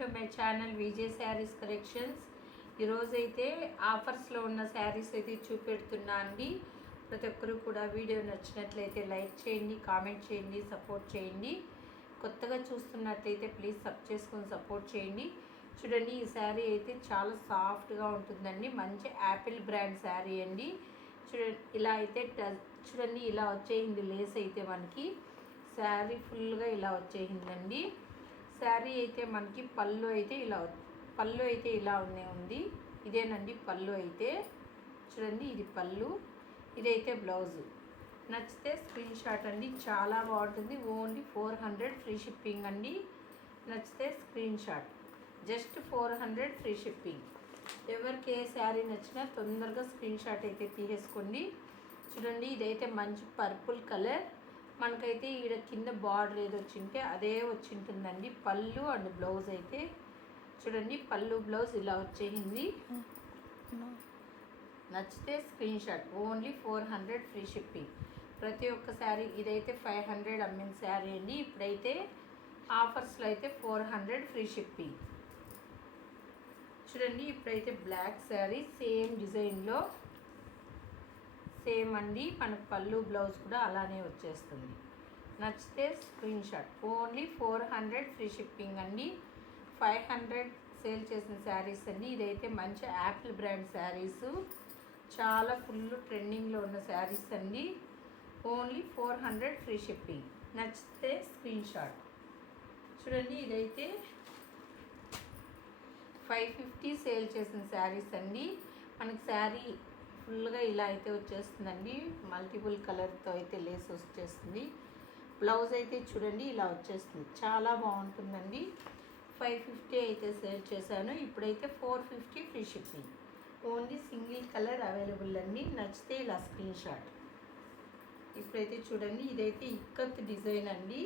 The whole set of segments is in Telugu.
To my channel Vijay saris collections ఈరోజైతే ఆఫర్స్లో ఉన్న శారీస్ అయితే చూపెడుతున్నా అండి. ప్రతి ఒక్కరు కూడా వీడియో నచ్చినట్లయితే లైక్ చేయండి కామెంట్ చేయండి సపోర్ట్ చేయండి. కొత్తగా చూస్తున్నట్లయితే ప్లీజ్ సబ్ చేసుకొని సపోర్ట్ చేయండి. చూడండి ఈ శారీ అయితే చాలా సాఫ్ట్గా ఉంటుందండి. మంచి యాపిల్ బ్రాండ్ శారీ అండి. చూడండి ఇలా అయితే చూడండి ఇలా వచ్చేయింది లేస్ అయితే మనకి. శారీ ఫుల్గా ఇలా వచ్చేసిందండి. శారీ అయితే మనకి పళ్ళు అయితే ఇలా పళ్ళు అయితే ఇలా ఉన్నే ఉంది. ఇదేనండి పళ్ళు అయితే. చూడండి ఇది పళ్ళు. ఇదైతే బ్లౌజు. నచ్చితే స్క్రీన్ షాట్ అండి. చాలా బాగుంటుంది. Only four hundred free shipping అండి. నచ్చితే screen shot. Just four hundred free shipping. ఎవరికి ఏ శారీ నచ్చినా తొందరగా స్క్రీన్ షాట్ అయితే తీసేసుకోండి. చూడండి ఇదైతే మంచి పర్పుల్ కలర్. మనకైతే ఈడ కింద బార్డర్ ఏది వచ్చింటే అదే వచ్చింటుందండి. పళ్ళు అండ్ బ్లౌజ్ అయితే చూడండి పళ్ళు బ్లౌజ్ ఇలా వచ్చేసింది. నచ్చితే screen shot only four hundred free shipping. ప్రతి ఒక్క శారీ ఇదైతే ఫైవ్ హండ్రెడ్ అమ్మిన శారీ అండి. ఇప్పుడైతే ఆఫర్స్లో అయితే ఫోర్ హండ్రెడ్ ఫ్రీ షిప్పింగ్. చూడండి ఇప్పుడైతే బ్లాక్ శారీ సేమ్ డిజైన్లో సేమ్ అండి మనకు పళ్ళు బ్లౌజ్ కూడా అలానే వచ్చేస్తుంది. నచ్చితే screen shot. Only four hundred free shipping అండి. ఫైవ్ హండ్రెడ్ సేల్ చేసిన శారీస్ అండి. ఇదైతే మంచి యాపిల్ బ్రాండ్ శారీస్. చాలా ఫుల్ ట్రెండింగ్లో ఉన్న శారీస్ అండి. Only four hundred free shipping. నచ్చితే స్క్రీన్ షాట్. చూడండి ఇదైతే ఫైవ్ ఫిఫ్టీ సేల్ చేసిన శారీస్ అండి. మనకి శారీ ఫుల్గా ఇలా అయితే వచ్చేస్తుందండి. మల్టిపుల్ కలర్తో అయితే లేస్ వచ్చేస్తుంది. బ్లౌజ్ అయితే చూడండి ఇలా వచ్చేస్తుంది. చాలా బాగుంటుందండి. ఫైవ్ ఫిఫ్టీ అయితే సేల్ చేశాను. ఇప్పుడైతే four fifty free shipping. Only single colour available అండి. నచ్చితే ఇలా స్క్రీన్ షాట్. ఇప్పుడైతే చూడండి ఇదైతే ఇక్కత్ డిజైన్ అండి.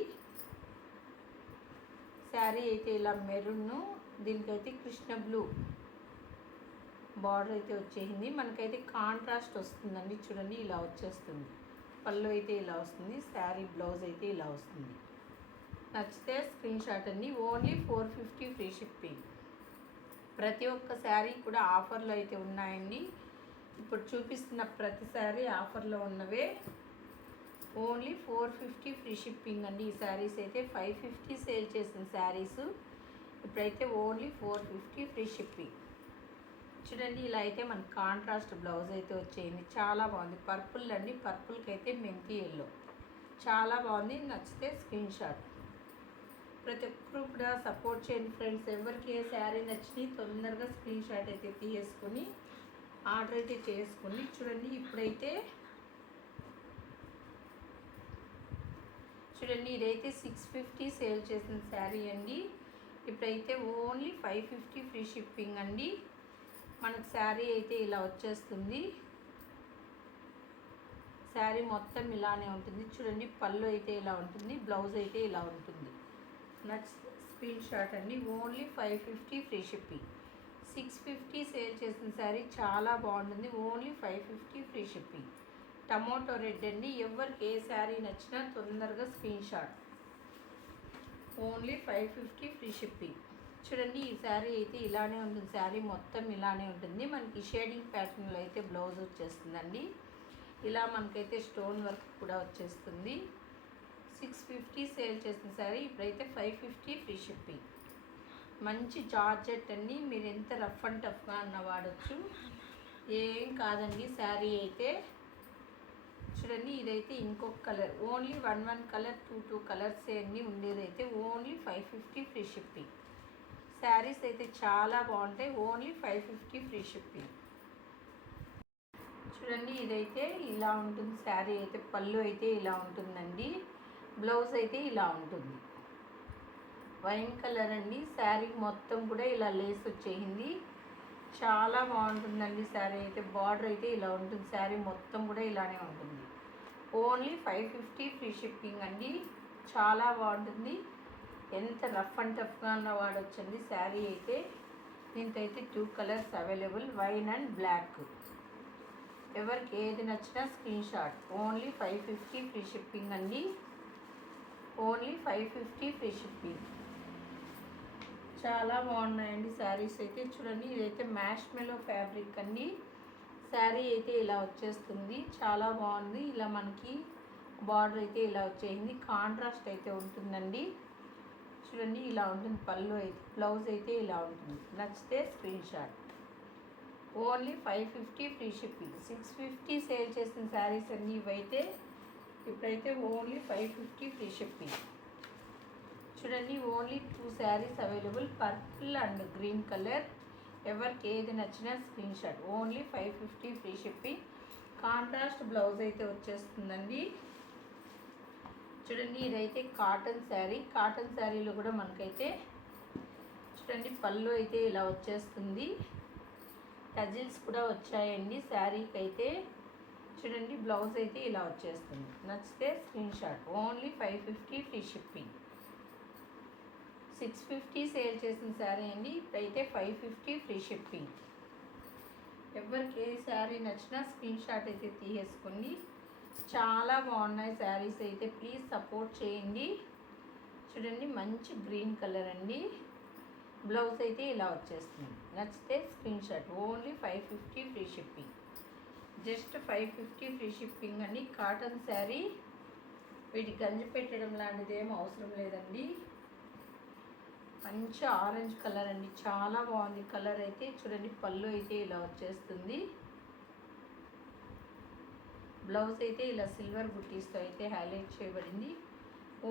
శారీ అయితే ఇలా మెరూన్. దీనికైతే కృష్ణ బ్లూ. బార్డర్ అయితే వచ్చేసింది. మనకైతే కాంట్రాస్ట్ వస్తుందండి. చూడండి ఇలా వచ్చేస్తుంది. పళ్ళు అయితే ఇలా వస్తుంది. శారీ బ్లౌజ్ అయితే ఇలా వస్తుంది. నచ్చితే స్క్రీన్ షాట్ అండి. Only four fifty free shipping. ప్రతి ఒక్క శారీ కూడా ఆఫర్లో అయితే ఉన్నాయండి. ఇప్పుడు చూపిస్తున్న ప్రతి శారీ ఆఫర్లో ఉన్నవే. Only four fifty free shipping అండి. ఈ శారీస్ అయితే ఫైవ్ ఫిఫ్టీ సేల్ చేసిన శారీస్. ఇప్పుడైతే only four fifty free shipping. చూడండి ఇలా అయితే మన కాంట్రాస్ట్ బ్లౌజ్ అయితే వచ్చేయండి. చాలా బాగుంది. పర్పుల్ అండి. పర్పుల్కి అయితే మెంతి ఎల్లో చాలా బాగుంది. నచ్చితే స్క్రీన్ షాట్ ప్రతి ఒక్కరు కూడా సపోర్ట్ చేయండి ఫ్రెండ్స్ ఎవరికి ఏ శారీ నచ్చింది తొందరగా స్క్రీన్ షాట్ అయితే తీసేసుకొని ఆర్డర్ అయితే చేసుకుని చూడండి ఇప్పుడైతే చూడండి ఇదైతే సిక్స్ ఫిఫ్టీ సేల్ చేసిన శారీ అండి. ఇప్పుడైతే only five fifty free shipping అండి. మనకు శారీ అయితే ఇలా వచ్చేస్తుంది. శారీ మొత్తం ఇలానే ఉంటుంది. చూడండి పళ్ళు అయితే ఇలా ఉంటుంది బ్లౌజ్ అయితే ఇలా ఉంటుంది. నెక్స్ట్ స్క్రీన్ షాట్ అండి. Only five fifty free shipping. Six fifty sale చేసిన శారీ చాలా బాగుంటుంది. Only five fifty free shipping. Tomato red అండి. ఎవరికి ఏ శారీ నచ్చినా తొందరగా screen shot. Only five fifty free shipping. చూడండి ఈ శారీ అయితే ఇలానే ఉంటుంది. శారీ మొత్తం ఇలానే ఉంటుంది. మనకి షేడింగ్ ప్యాటర్న్లో అయితే బ్లౌజ్ వచ్చేస్తుందండి. ఇలా మనకైతే స్టోన్ వర్క్ కూడా వచ్చేస్తుంది. సిక్స్ ఫిఫ్టీ సేల్ చేసిన శారీ ఇప్పుడైతే ఫైవ్ ఫిఫ్టీ ఫ్రీ షిప్పింగ్. మంచి జార్జెట్ అండి. మీరు ఎంత రఫ్ అండ్ టఫ్గా అన్న వాడచ్చు. ఏం కాదండి శారీ అయితే. చూడండి ఇదైతే ఇంకొక colour. Only one one colour two two colours అన్నీ ఉండేదైతే only five fifty free shipping. Saris అయితే చాలా బాగుంటాయి. Only five fifty free shipping. చూడండి ఇదైతే ఇలా ఉంటుంది. శారీ అయితే పళ్ళు అయితే ఇలా ఉంటుందండి. బ్లౌజ్ అయితే ఇలా ఉంటుంది. వైన్ కలర్ అండి. శారీ మొత్తం కూడా ఇలా లేస్ వచ్చేసింది. చాలా బాగుంటుందండి శారీ అయితే. బార్డర్ అయితే ఇలా ఉంటుంది. శారీ మొత్తం కూడా ఇలానే ఉంటుంది. Only five fifty free shipping అండి. చాలా బాగుంటుంది. ఎంత రఫ్ అండ్ టఫ్గా ఉన్న వచ్చింది శారీ అయితే. దీంతో అయితే two colours available wine and black ఎవరికి ఏది నచ్చినా screen shot only five fifty free shipping అండి. Only five fifty free shipping చాలా బాగున్నాయండి శారీస్ అయితే. చూడండి ఇదైతే మ్యాష్ మెలో ఫ్యాబ్రిక్ అండి. శారీ అయితే ఇలా వచ్చేస్తుంది. చాలా బాగుంది. ఇలా మనకి బార్డర్ అయితే ఇలా వచ్చేసింది. కాంట్రాస్ట్ అయితే ఉంటుందండి. చూడండి ఇలా ఉంటుంది. పళ్ళు అయితే బ్లౌజ్ అయితే ఇలా ఉంటుంది. నచ్చితే screen shot. Only five fifty free shipping. Six fifty sale చేసిన శారీస్ అన్నీ ఇవైతే ఇప్పుడైతే only five fifty free shipping. చూడండి only two saris available. Purple and green colour. ఎవరికి ఏది నచ్చినా screen shot. Only five fifty free shipping. Contrast blouse అయితే వచ్చేస్తుందండి. చూడండి ఇదైతే కాటన్ శారీ. కాటన్ శారీలో కూడా మనకైతే చూడండి పళ్ళు అయితే ఇలా వచ్చేస్తుంది. టజిల్స్ కూడా వచ్చాయండి శారీకి అయితే చూడండి బ్లౌజ్ అయితే ఇలా వచ్చేస్తుంది. నచ్చితే screen shot. Only five fifty free shipping. Six fifty sale చేసిన శారీ అండి. ఇప్పుడైతే ఫైవ్ ఫిఫ్టీ ఫ్రీ షిప్పింగ్. ఎవరికి ఏ శారీ నచ్చినా స్క్రీన్ షాట్ అయితే తీసేసుకోండి. చాలా బాగున్నాయి శారీస్ అయితే. ప్లీజ్ సపోర్ట్ చేయండి. చూడండి మంచి గ్రీన్ కలర్ అండి. బ్లౌజ్ అయితే ఇలా వచ్చేస్తుంది. నచ్చితే screen shot only five fifty free shipping just five fifty free shipping అండి. కాటన్ శారీ వీటి గంజి పెట్టడం లాంటిది ఏం అవసరం లేదండి. మంచి ఆరెంజ్ కలర్ అండి. చాలా బాగుంది. కలర్ అయితే చూడండి పళ్ళు అయితే ఇలా వచ్చేస్తుంది. బ్లౌజ్ అయితే ఇలా సిల్వర్ బుట్టీస్తో అయితే హైలైట్ చేయబడింది.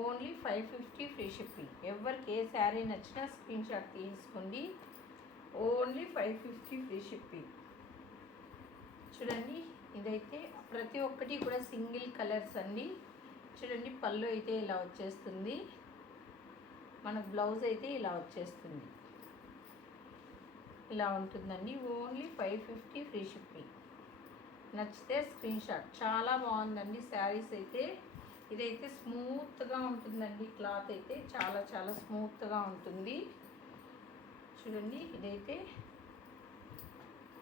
Only five fifty free shipping. ఎవరికి ఏ శారీ నచ్చినా స్క్రీన్ షాట్ తీసుకోండి. Only five fifty free shipping. చూడండి ఇదైతే ప్రతి ఒక్కటి కూడా సింగిల్ కలర్స్ అండి. చూడండి పళ్ళు అయితే ఇలా వచ్చేస్తుంది. మన బ్లౌజ్ అయితే ఇలా వచ్చేస్తుంది. ఇలా ఉంటుందండి. Only five fifty free shipping. నచ్చితే స్క్రీన్ షాట్ చాలా బాగుందండి శారీస్ అయితే. ఇదైతే స్మూత్గా ఉంటుందండి క్లాత్ అయితే. చాలా చాలా స్మూత్గా ఉంటుంది. చూడండి ఇదైతే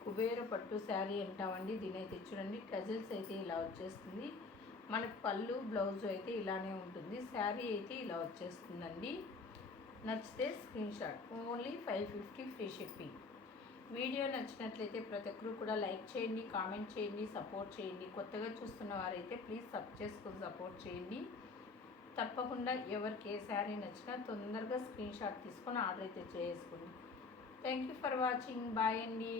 కుబేర పట్టు శారీ అంటామండి దీని అయితే చూడండి టజిల్స్ అయితే ఇలా వచ్చేస్తుంది. మనకు పళ్ళు బ్లౌజ్ అయితే ఇలానే ఉంటుంది. శారీ అయితే ఇలా వచ్చేస్తుందండి. నచ్చితే screen shot only five fifty free shipping. Video నచ్చినట్లయితే ప్రతి ఒక్కరు కూడా లైక్ చేయండి కామెంట్ చేయండి సపోర్ట్ చేయండి. కొత్తగా చూస్తున్న వారైతే ప్లీజ్ సబ్ చేసుకొని సపోర్ట్ చేయండి. తప్పకుండా ఎవరికి ఏ శారీ నచ్చినా తొందరగా స్క్రీన్ షాట్ తీసుకొని ఆర్డర్ అయితే చేసుకోండి thank you for watching bye అండి.